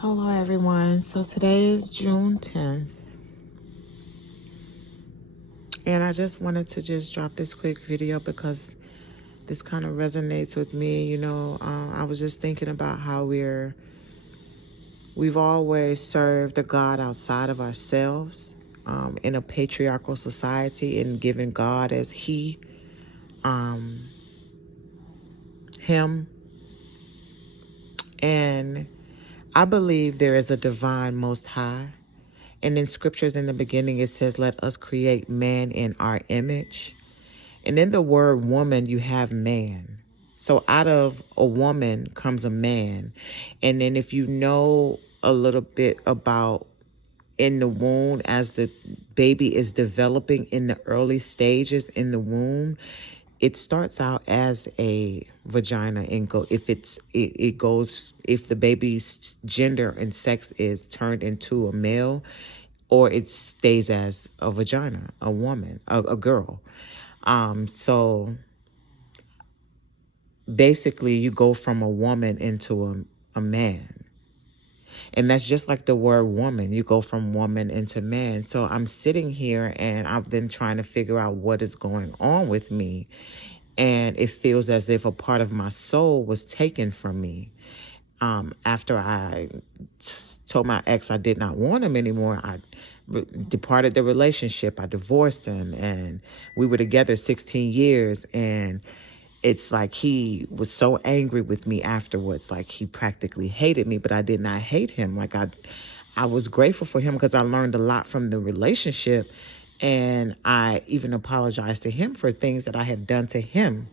Hello everyone. So today is June 10th. And I just wanted to just drop this quick video because this kind of resonates with me. I was just thinking about how we've always served a God outside of ourselves, in a patriarchal society, and given God as he, him. And I believe there is a divine most high. And in scriptures in the beginning, it says, let us create man in our image. And in the word woman, you have man. So out of a woman comes a man. And then if you know a little bit about in the womb, as the baby is developing in the early stages in the womb, it starts out as a vagina and if the baby's gender and sex is turned into a male, or it stays as a vagina, a woman, a girl. So basically you go from a woman into a man. And that's just like the word woman. You go from woman into man. So I'm sitting here and I've been trying to figure out what is going on with me. And it feels as if a part of my soul was taken from me. After I told my ex I did not want him anymore, I departed the relationship. I divorced him, and we were together 16 years. And it's like he was so angry with me afterwards. Like he practically hated me, but I did not hate him. Like I was grateful for him because I learned a lot from the relationship. And I even apologized to him for things that I had done to him,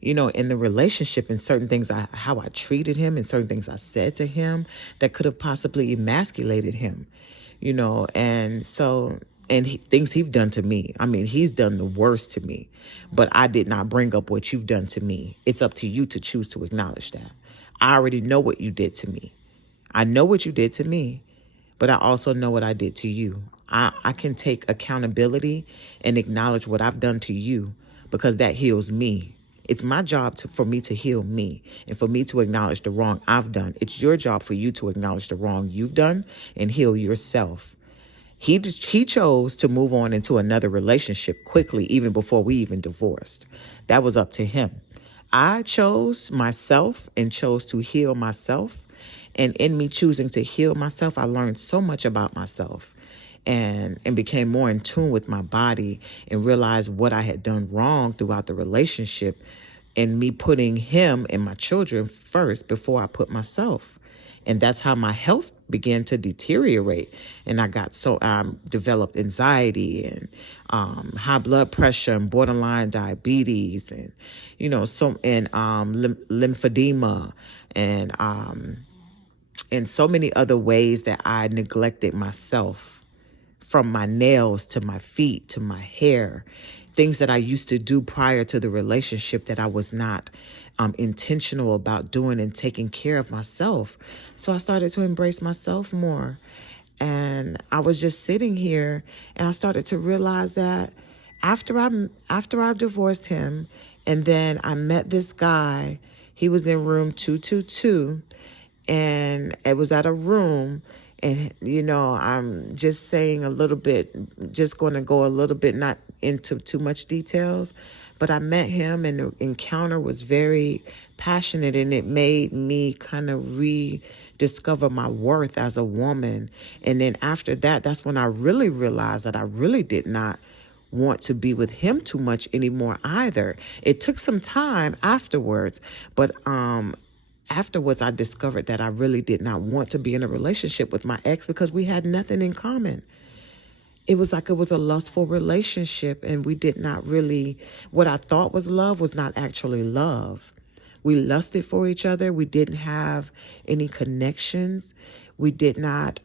in the relationship, and certain things, how I treated him, and certain things I said to him that could have possibly emasculated him, and so, things he's done to me. I mean, he's done the worst to me, but I did not bring up what you've done to me. It's up to you to choose to acknowledge that. I already know what you did to me. I know what you did to me, but I also know what I did to you. I can take accountability and acknowledge what I've done to you, because that heals me. It's my job for me to heal me, and for me to acknowledge the wrong I've done. It's your job for you to acknowledge the wrong you've done and heal yourself. He chose to move on into another relationship quickly, even before we even divorced. That was up to him. I chose myself and chose to heal myself. And in me choosing to heal myself, I learned so much about myself, and became more in tune with my body, and realized what I had done wrong throughout the relationship, and me putting him and my children first before I put myself. And that's how my health began to deteriorate. And I developed anxiety and high blood pressure and borderline diabetes, and lymphedema, and so many other ways that I neglected myself, from my nails to my feet to my hair, things that I used to do prior to the relationship that I was not intentional about doing and taking care of myself. So I started to embrace myself more. And I was just sitting here, and I started to realize that after I divorced him, and then I met this guy. He was in room 222, and it was at a room. And, I'm just saying a little bit, just going to go a little bit, not into too much details, but I met him, and the encounter was very passionate, and it made me kind of rediscover my worth as a woman. And then after that, that's when I really realized that I really did not want to be with him too much anymore either. It took some time afterwards, but afterwards, I discovered that I really did not want to be in a relationship with my ex, because we had nothing in common. It was like it was a lustful relationship, and we did not really, what I thought was love was not actually love. We lusted for each other. We didn't have any connections. We did not,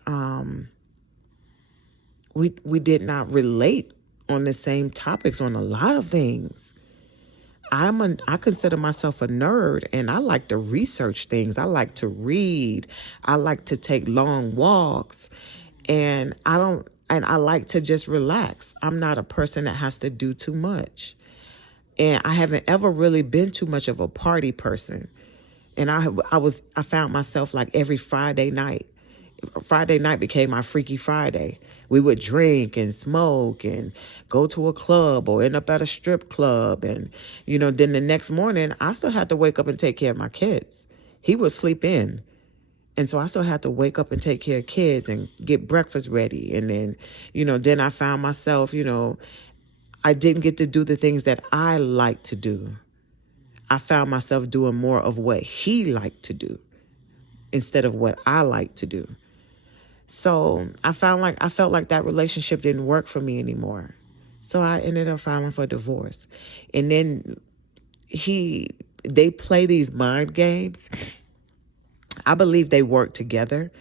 we did not relate on the same topics on a lot of things. I consider myself a nerd, and I like to research things. I like to read. I like to take long walks, and I like to just relax. I'm not a person that has to do too much. And I haven't ever really been too much of a party person. And I found myself like every Friday night became my Freaky Friday. We would drink and smoke and go to a club or end up at a strip club. And, then the next morning, I still had to wake up and take care of my kids. He would sleep in. And so I still had to wake up and take care of kids and get breakfast ready. And then, then I found myself, I didn't get to do the things that I like to do. I found myself doing more of what he liked to do instead of what I like to do. So I felt like that relationship didn't work for me anymore. So I ended up filing for divorce. And then they play these mind games. I believe they work together.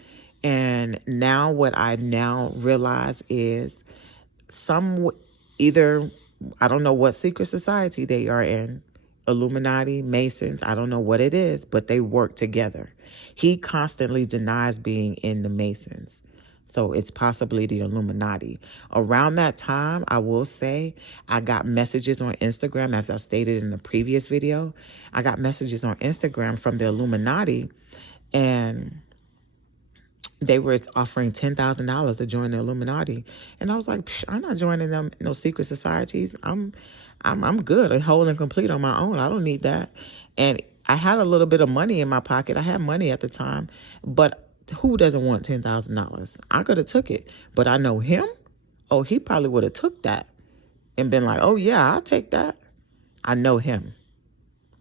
And now what I now realize is either, I don't know what secret society they are in, Illuminati, Masons, I don't know what it is, but they work together. He constantly denies being in the Masons. So it's possibly the Illuminati. Around that time, I will say, I got messages on Instagram, as I stated in the previous video. I got messages on Instagram from the Illuminati, and they were offering $10,000 to join the Illuminati. And I was like, I'm not joining them, no secret societies. I'm good and whole and complete on my own. I don't need that. And I had a little bit of money in my pocket. I had money at the time, but who doesn't want $10,000? I could have took it, but I know him. Oh, he probably would have took that and been like, oh yeah, I'll take that. I know him.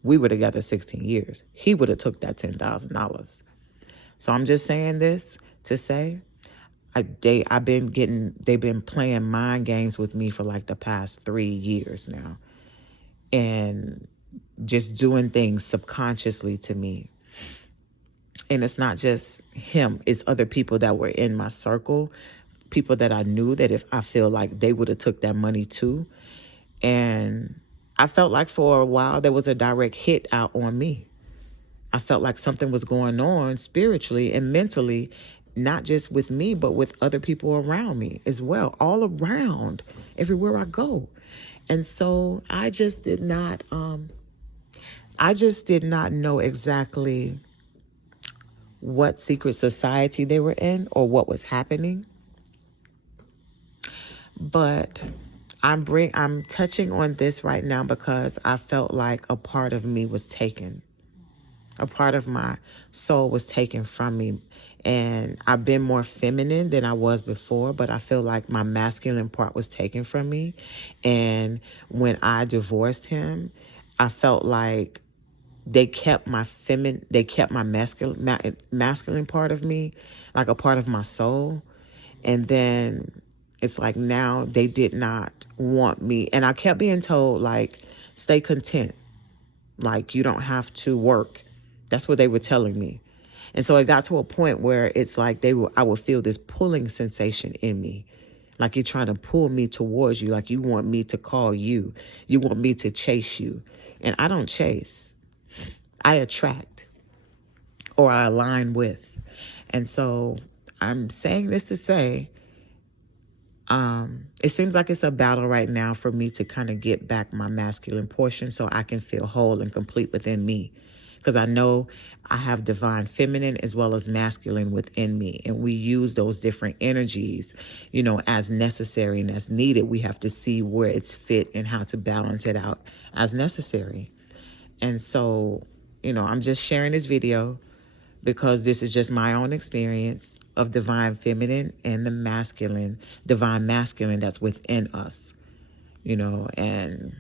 We were together 16 years. He would have took that $10,000. So I'm just saying this to say, they've been playing mind games with me for like the past 3 years now, and just doing things subconsciously to me. And it's not just him, it's other people that were in my circle, people that I knew that if I feel like they would have took that money too. And I felt like for a while there was a direct hit out on me. I felt like something was going on spiritually and mentally, not just with me, but with other people around me as well, all around, everywhere I go. And so I just did not know exactly what secret society they were in or what was happening. But I'm touching on this right now because I felt like a part of me was taken. A part of my soul was taken from me. And I've been more feminine than I was before, but I feel like my masculine part was taken from me. And when I divorced him, I felt like they kept my masculine part of me, like a part of my soul. And then it's like now they did not want me. And I kept being told, like, stay content. Like, you don't have to work. That's what they were telling me. And so it got to a point where it's like I would feel this pulling sensation in me. Like you're trying to pull me towards you. Like you want me to call you. You want me to chase you. And I don't chase. I attract, or I align with. And so I'm saying this to say, it seems like it's a battle right now for me to kind of get back my masculine portion so I can feel whole and complete within me. Because I know I have divine feminine as well as masculine within me. And we use those different energies, as necessary and as needed. We have to see where it's fit and how to balance it out as necessary. And so, I'm just sharing this video because this is just my own experience of divine feminine and the divine masculine that's within us, and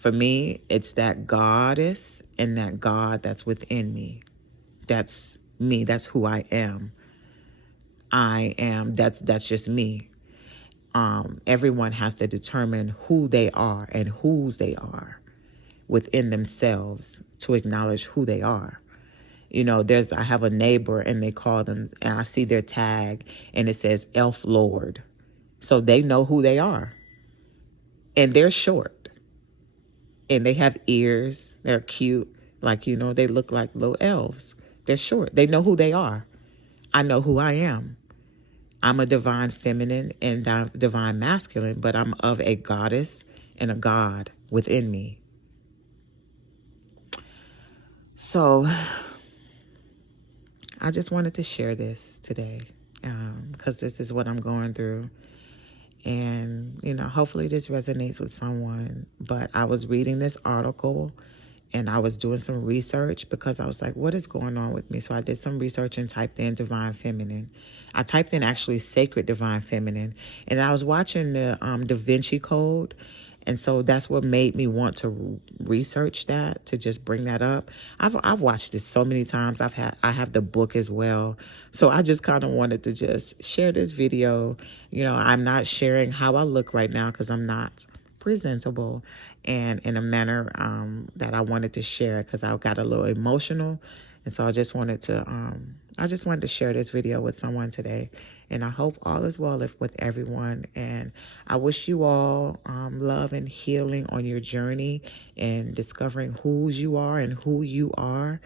for me, it's that goddess and that God that's within me. That's me. That's who I am. That's just me. Everyone has to determine who they are and whose they are within themselves to acknowledge who they are. I have a neighbor and they call them, and I see their tag and it says Elf Lord. So they know who they are. And they're short. And they have ears. They're cute. Like, they look like little elves. They're short. They know who they are. I know who I am. I'm a divine feminine and divine masculine, but I'm of a goddess and a God within me. So I just wanted to share this today, because this is what I'm going through. And, hopefully this resonates with someone. But I was reading this article and I was doing some research because I was like, what is going on with me? So I did some research and typed in divine feminine. I typed in actually sacred divine feminine. And I was watching the Da Vinci Code. And so that's what made me want to research that, to just bring that up. I've watched this so many times. I have the book as well. So I just kind of wanted to just share this video. I'm not sharing how I look right now because I'm not presentable and in a manner that I wanted to share, because I got a little emotional. And so I just wanted to share this video with someone today. And I hope all is well with everyone. And I wish you all love and healing on your journey and discovering whose you are and who you are.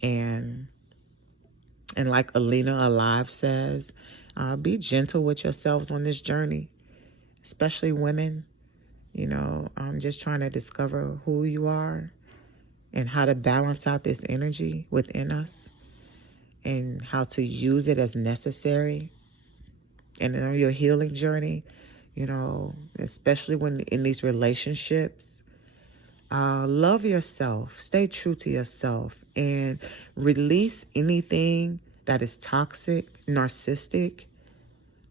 And like Alina Alive says, be gentle with yourselves on this journey, especially women. I'm just trying to discover who you are and how to balance out this energy within us and how to use it as necessary. And on your healing journey, especially when in these relationships, love yourself, stay true to yourself, and release anything that is toxic, narcissistic,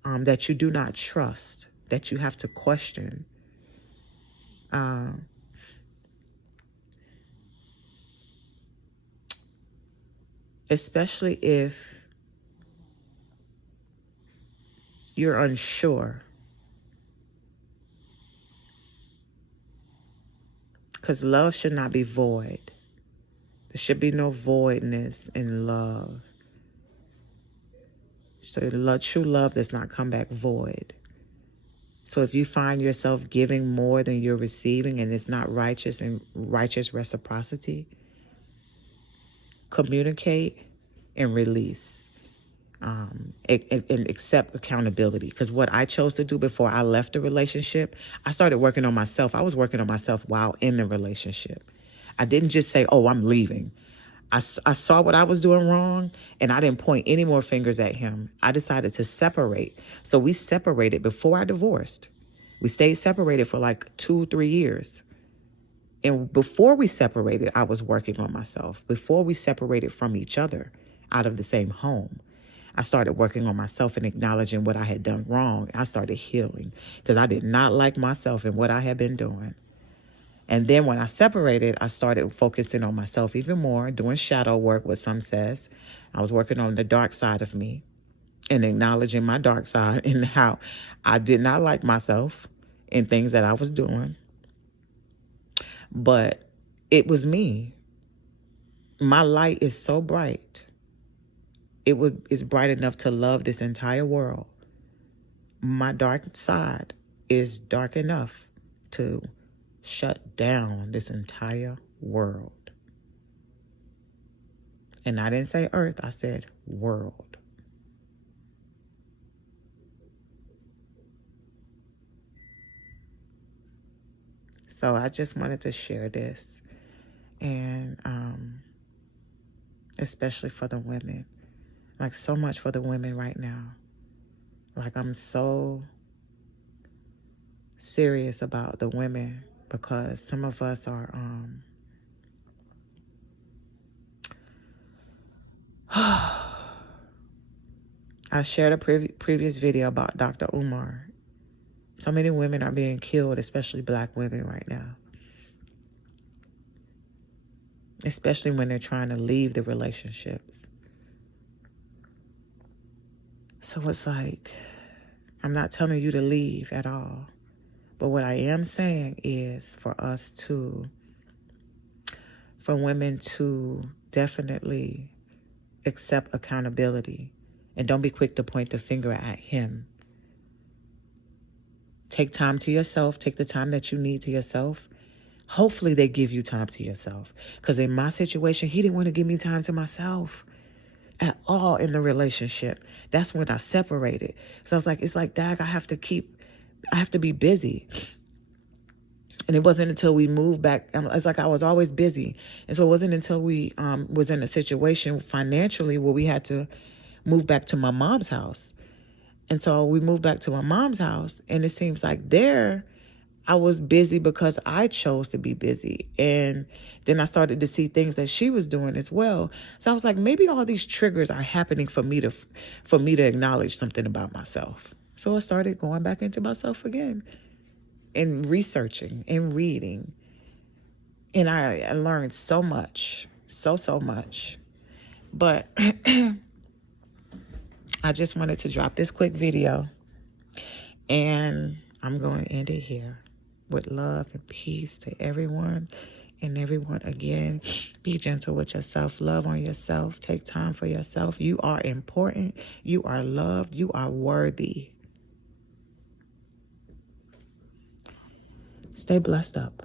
that you do not trust, that you have to question. Especially if you're unsure. Because love should not be void. There should be no voidness in love. So true love does not come back void. So if you find yourself giving more than you're receiving and it's not righteous and righteous reciprocity, communicate and release. And accept accountability. Because what I chose to do before I left the relationship, I started working on myself. I was working on myself while in the relationship. I didn't just say, oh, I'm leaving. I saw what I was doing wrong, and I didn't point any more fingers at him. I decided to separate. So we separated before I divorced. We stayed separated for like 2-3 years. And before we separated, I was working on myself. Before we separated from each other out of the same home, I started working on myself and acknowledging what I had done wrong. I started healing because I did not like myself and what I had been doing. And then when I separated, I started focusing on myself even more, doing shadow work, what some says. I was working on the dark side of me and acknowledging my dark side and how I did not like myself and things that I was doing. But it was me. My light is so bright. It's bright enough to love this entire world. My dark side is dark enough to shut down this entire world. And I didn't say earth, I said world. So I just wanted to share this. And especially for the women. Like, so much for the women right now. Like, I'm so serious about the women because some of us are I shared a previous video about Dr. Umar. So many women are being killed, especially black women right now. Especially when they're trying to leave the relationships. So it's like, I'm not telling you to leave at all. But what I am saying is for women to definitely accept accountability and don't be quick to point the finger at him. Take time to yourself. Take the time that you need to yourself. Hopefully they give you time to yourself. Because in my situation, he didn't want to give me time to myself at all in the relationship. That's when I separated. So I was like, it's like, Dag, I have to be busy. And it wasn't until we moved back. It's like I was always busy. And so it wasn't until we was in a situation financially where we had to move back to my mom's house. And so we moved back to my mom's house. And it seems like there I was busy because I chose to be busy. And then I started to see things that she was doing as well. So I was like, maybe all these triggers are happening for me to acknowledge something about myself. So I started going back into myself again and researching and reading. And I learned so much, so much. But I just wanted to drop this quick video, and I'm going to end it here with love and peace to everyone. And everyone, again, be gentle with yourself. Love on yourself. Take time for yourself. You are important. You are loved. You are worthy. Stay blessed up.